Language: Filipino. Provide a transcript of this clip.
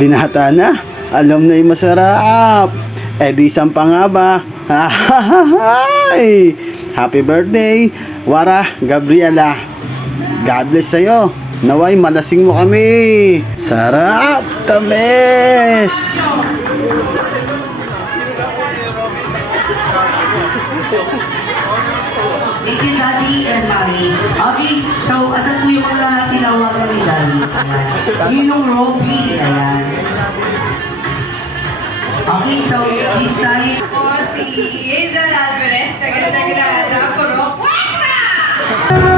Binata na. Alam na yung masarap. Eh di isang pa nga ba? Happy birthday, Wara Gabriela. God bless sa'yo. Naway, malasing mo kami. Sarap, tamis. Thank you, Daddy and Mommy. Okay, so asan po yung mga tinawagan ni Daddy? Ayan. Yun yung Robby. Ayan. Okay, so this time... O si Hazel Alvarez, taga Sagrada, Puro, Puebla!